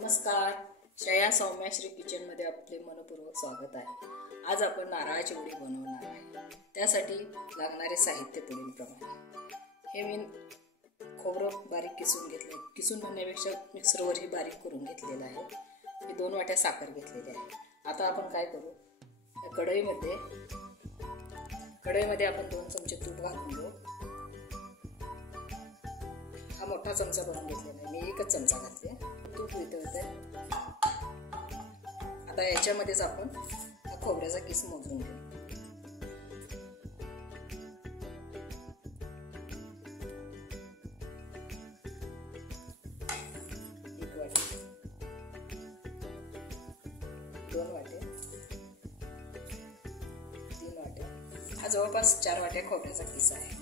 नमस्कार, श्रेया सौम्याश्री किचनमध्ये आपले मनपूर्वक स्वागत आहे। आज आपण नारळाची वडी बनवणार आहे। त्यासाठी लागणारे साहित्य पुढीलप्रमाणे। हे मी खोबरं बारीक किसून घेतले, किसून म्हणण्यापेक्षा मिक्सरवरही बारीक करून घेतलेलं आहे। हे 2 वाट्या साखर घेतलेली आहे। आता आपण काय करू, कढईमध्ये आपण 2 चमचे तूप घालून घेऊ। हा मोठा चमचा बनवून घेतलेला आहे, मी 1च चमचा घातले। तूप वितळते। आता याच्यामध्येच आपण खोबऱ्याचा किस मोजून घेऊ। एक वाटी, 2 वाटे, 3 वाटे, हा जवळपास 4 वाट्या खोबऱ्याचा किस आहे।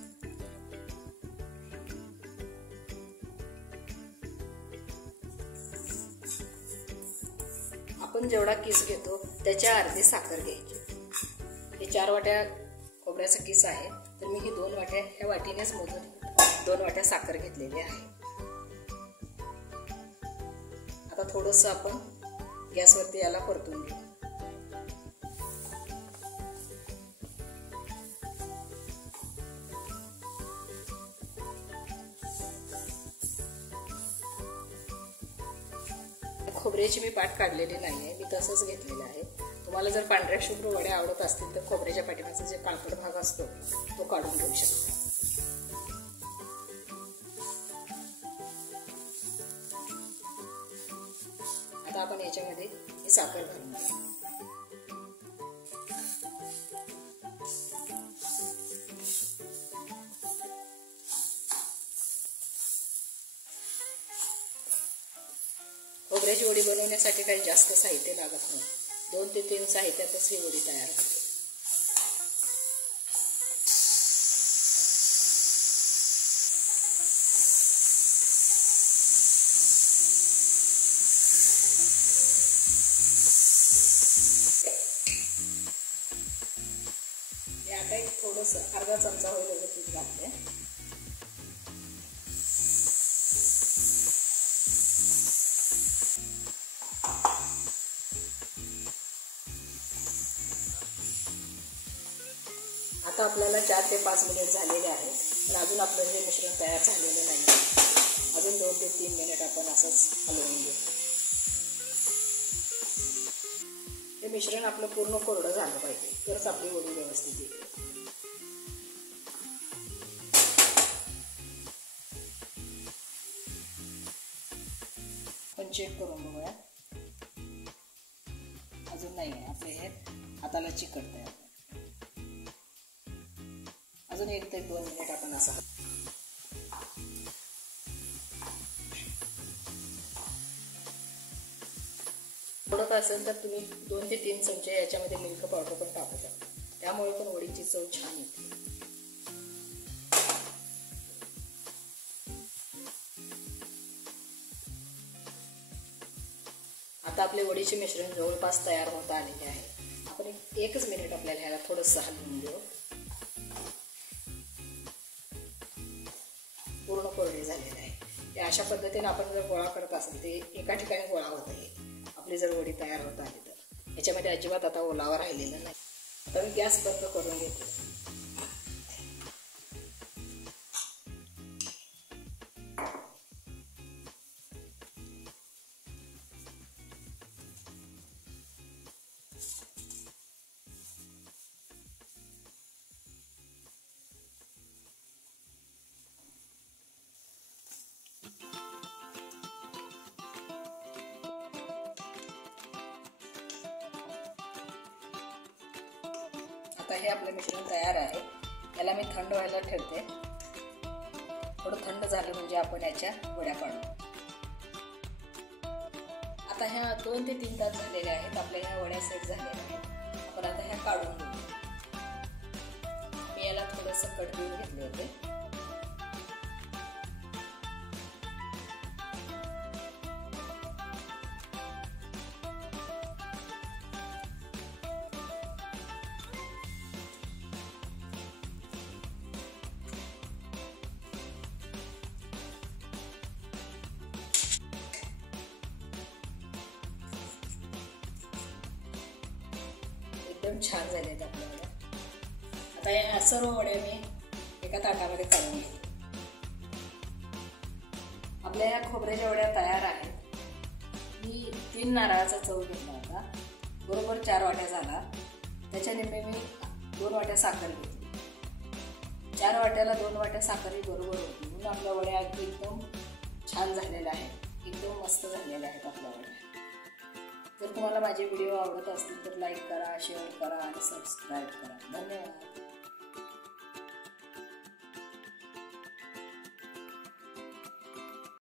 आपण जेवढा किस घेतो त्याच्या अर्धी साखर घ्यायची। हे 4 वाट्या खोबऱ्याचा किस आहे, तर मी ही 2 वाट्या ह्या वाटीनेच मोजून 2 वाट्या साखर घेतलेली आहे। आता थोडंसं आपण गॅसवरती याला परतून घेऊ। खोबऱ्याची मी पाट काढलेली नाही आहे, मी तसंच घेतलेलं आहे। तुम्हाला जर पांढऱ्या शुभ्र वड्या आवडत असतील तर खोबऱ्याच्या पाठीमागचा जे काळपट भाग असतो तो काढून घेऊ शकता। आता आपण याच्यामध्ये ही साखर घालून घेऊ। खोबऱ्याची वडी बनवण्यासाठी काही जास्त साहित्य लागत नाही, 2 ते 3 साहित्यातच ही वडी तयार होते। मी आता एक थोडंसं अर्धा चमचा होईल एवढं तूप घातले। आता आपल्याला 4 ते 5 मिनिट झालेले आहेत, पण अजून आपलं हे मिश्रण तयार झालेलं नाही। अजून 2 ते 3 मिनिट आपण असंच हलवून घेऊ। हे मिश्रण आपलं पूर्ण कोरडं झालं पाहिजे, तरच आपली वडी व्यवस्थित येईल। आपण चेक करून बघूया, अजून नाही आहे आपले हे हाताला चिकटतंय। अजून 1 ते 2 मिनिट आपण असं थोडं असेल तर तुम्ही 2 ते 3 चमचे याच्यामध्ये मिल्क पावडर पण टाकू शकता, त्यामुळे पण वडीची चव छान येते। आता आपले वडीचे मिश्रण जवळपास तयार होत आलेले आहे। आपण 1च मिनिट आपल्याला ह्याला थोडंसं हलवून घेऊ। पूर्ण कोरडे झालेले आहे। हे अशा पद्धतीने आपण जर गोळा करत असेल ते एका ठिकाणी गोळा होत आहे। आपली जर वडी तयार होत आली तर याच्यामध्ये अजिबात आता ओलावा राहिलेला नाही। आता मी गॅस बंद करून घेते। आता हे आपलं मिश्रण तयार आहे, याला मी थंड व्हायला ठेवते। थोडं थंड झालं म्हणजे आपण याच्या वड्या पाडू। आता ह्या 2 ते 3 तास झालेले आहेत, आपल्या ह्या वड्या सेट झालेल्या आहेत। आपण आता ह्या काढून घेऊ। मी याला थोडंसं कट देऊन घेतले होते। एकदम छान झाले आहेत आपल्या वड्या. आता या सर्व वड्या मी एका ताटामध्ये काढून घेते. आपल्या या खोबऱ्याच्या वड्या तयार आहेत. मी 3 नारळाचा चव घेतला होता, बरोबर 4 वाट्या झाला. त्याच्या निम्मे मी 2 वाट्या साखर घेतली. 4 वाट्याला 2 वाट्या साखरही बरोबर होती, म्हणून आपल्या वड्या एकदम छान झालेल्या आहेत, एकदम मस्त झालेल्या आहेत आपल्या वड्या. जर तुम्हाला माझे व्हिडिओ आवडत असतील तर लाईक करा, शेअर करा आणि सबस्क्राईब करा. धन्यवाद.